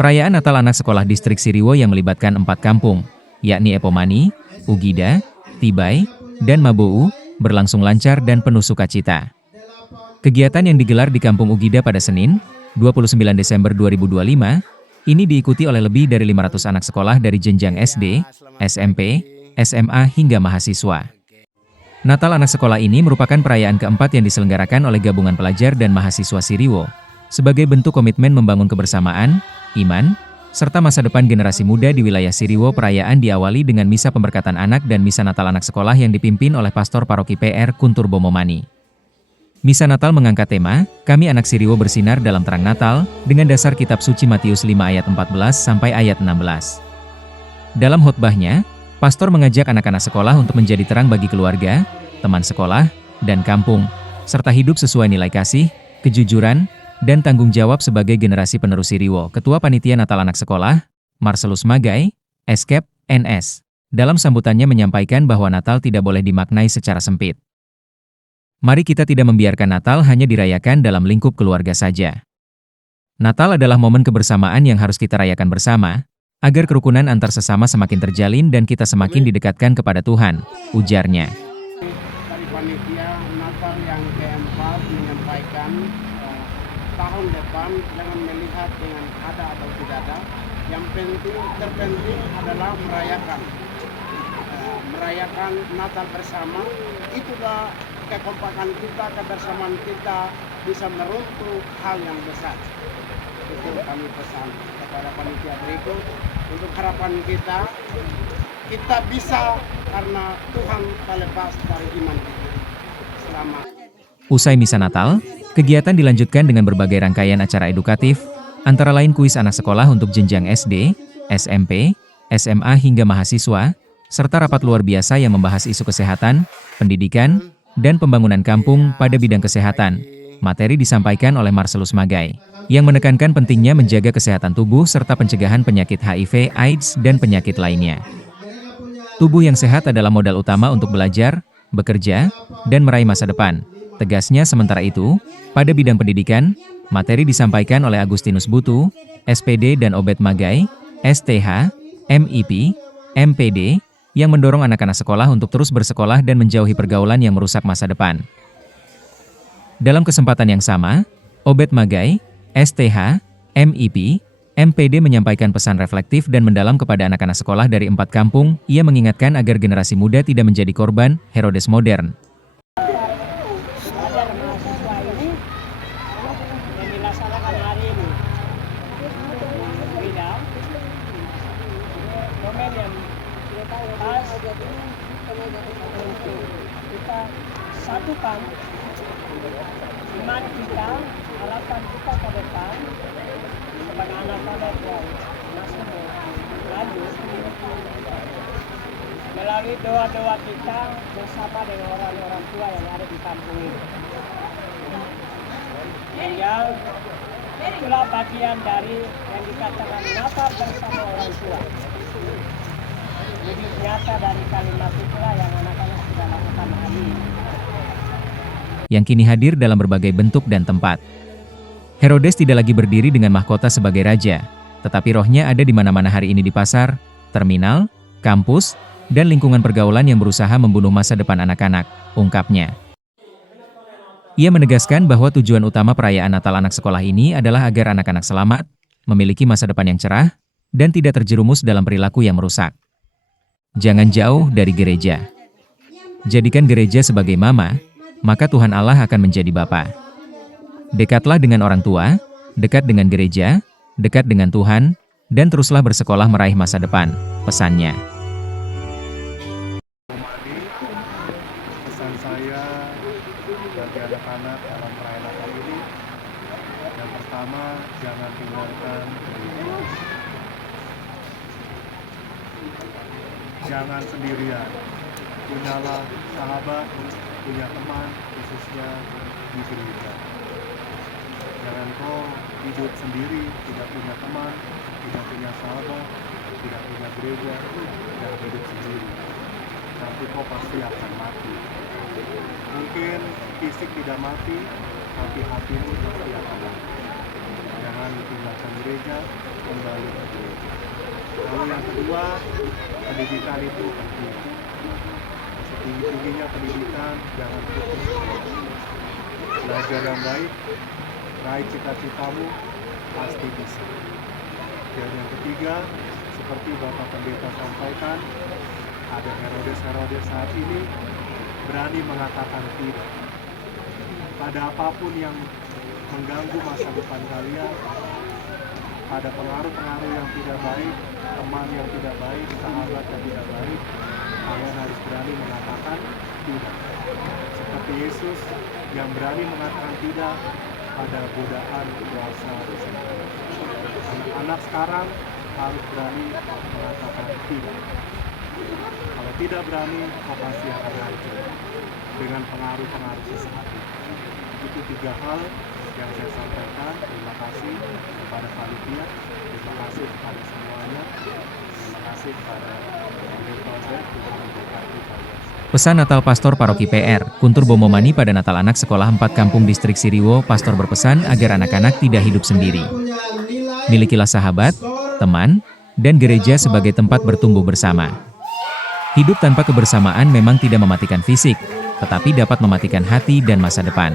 Perayaan Natal anak sekolah distrik Siriwo yang melibatkan 4 kampung, yakni Epomani, Ugida, Tibai, dan Mabou, berlangsung lancar dan penuh sukacita. Kegiatan yang digelar di Kampung Ugida pada Senin, 29 Desember 2025, ini diikuti oleh lebih dari 500 anak sekolah dari jenjang SD, SMP, SMA hingga mahasiswa. Natal anak sekolah ini merupakan perayaan keempat yang diselenggarakan oleh gabungan pelajar dan mahasiswa Siriwo, sebagai bentuk komitmen membangun kebersamaan, iman, serta masa depan generasi muda di wilayah Siriwo. Perayaan diawali dengan misa pemberkatan anak dan misa Natal anak sekolah yang dipimpin oleh Pastor Paroki PR Kuntur Bomomani. Misa Natal mengangkat tema, Kami Anak Siriwo Bersinar Dalam Terang Natal, dengan dasar kitab suci Matius 5 ayat 14 sampai ayat 16. Dalam khotbahnya, Pastor mengajak anak-anak sekolah untuk menjadi terang bagi keluarga, teman sekolah, dan kampung, serta hidup sesuai nilai kasih, kejujuran, dan tanggung jawab sebagai generasi penerus Siriwo. Ketua Panitia Natal Anak Sekolah, Marcelus Magai, Eskep, NS, dalam sambutannya menyampaikan bahwa Natal tidak boleh dimaknai secara sempit. Mari kita tidak membiarkan Natal hanya dirayakan dalam lingkup keluarga saja. Natal adalah momen kebersamaan yang harus kita rayakan bersama, agar kerukunan antar sesama semakin terjalin dan kita semakin didekatkan kepada Tuhan, ujarnya. Dari panitia Natal yang keempat menyampaikan tahun depan jangan melihat dengan ada atau tidak ada. Yang terpenting adalah merayakan Natal bersama. Itulah kekompakan kita, kebersamaan kita bisa meruntuh hal yang besar. Itu kami pesan kepada panitia berikut. Untuk harapan kita bisa karena Tuhan tak lepas dari iman kita. Selamat. Usai misa Natal, kegiatan dilanjutkan dengan berbagai rangkaian acara edukatif, antara lain kuis anak sekolah untuk jenjang SD, SMP, SMA hingga mahasiswa, serta rapat luar biasa yang membahas isu kesehatan, pendidikan, dan pembangunan kampung pada bidang kesehatan. Materi disampaikan oleh Marcelus Magai, yang menekankan pentingnya menjaga kesehatan tubuh serta pencegahan penyakit HIV, AIDS, dan penyakit lainnya. Tubuh yang sehat adalah modal utama untuk belajar, bekerja, dan meraih masa depan. Tegasnya. Sementara itu, pada bidang pendidikan, materi disampaikan oleh Agustinus Butu, SPD dan Obed Magai, STH, MIP, MPD, yang mendorong anak-anak sekolah untuk terus bersekolah dan menjauhi pergaulan yang merusak masa depan. Dalam kesempatan yang sama, Obed Magai, STH, MIP, MPD menyampaikan pesan reflektif dan mendalam kepada anak-anak sekolah dari 4 kampung. Ia mengingatkan agar generasi muda tidak menjadi korban Herodes modern. Kita satukan iman kita, harapan kita ke depan sebagai anak-anak yang masih maju melalui doa-doa kita bersama dengan orang-orang tua yang ada di kampung ini. Yang itulah bagian dari yang dikatakan Natal bersama orang tua. Jadi nyata dari kalimat itulah yang anak-anak sudah lakukan hari ini. Yang kini hadir dalam berbagai bentuk dan tempat. Herodes tidak lagi berdiri dengan mahkota sebagai raja, tetapi rohnya ada di mana-mana hari ini di pasar, terminal, kampus, dan lingkungan pergaulan yang berusaha membunuh masa depan anak-anak, ungkapnya. Ia menegaskan bahwa tujuan utama perayaan Natal anak sekolah ini adalah agar anak-anak selamat, memiliki masa depan yang cerah, dan tidak terjerumus dalam perilaku yang merusak. Jangan jauh dari gereja. Jadikan gereja sebagai mama, maka Tuhan Allah akan menjadi Bapa. Dekatlah dengan orang tua, dekat dengan gereja, dekat dengan Tuhan, dan teruslah bersekolah meraih masa depan, pesannya. Pesan saya bagi anak-anak dalam perayaan Natal ini, yang pertama, jangan tinggalkan gereja. Jangan sendirian, punyalah sahabat, punya teman, khususnya di gereja. Jangan kau hidup sendiri, tidak punya teman, tidak punya sahabat, tidak punya gereja, dan hidup sendiri. Nanti kau pasti akan mati. Mungkin fisik tidak mati, tapi hatimu pasti akan mati. Jangan jangan tinggalkan gereja, kembali ke gereja. Lalu yang kedua, pendidikan itu penting. Setinggi-tingginya pendidikan, jangan putus sekolah. Belajar yang baik, raih cita-citamu, pasti bisa. Dan yang ketiga, seperti Bapak Pendeta sampaikan, ada Herodes saat ini berani mengatakan tidak. Pada apapun yang mengganggu masa depan kalian, pada pengaruh-pengaruh yang tidak baik, teman yang tidak baik, sahabat yang tidak baik, kalian harus berani mengatakan tidak. Seperti Yesus yang berani mengatakan tidak pada godaan kuasa setan. Anak-anak sekarang harus berani mengatakan tidak. Kalau tidak berani, kau pasti akan hancur dengan pengaruh-pengaruh sesaat itu. Itu 3 hal yang saya sampaikan. Terima kasih kepada panitia, terima kasih kepada semuanya, terima kasih kepada Pendeta Oded, Tuhan memberkati kalian. Pesan Natal Pastor Paroki PR, Kuntur Bomomani pada Natal Anak Sekolah 4 Kampung Distrik Siriwo. Pastor berpesan agar anak-anak tidak hidup sendiri. Milikilah sahabat, teman, dan gereja sebagai tempat bertumbuh bersama. Hidup tanpa kebersamaan memang tidak mematikan fisik, tetapi dapat mematikan hati dan masa depan.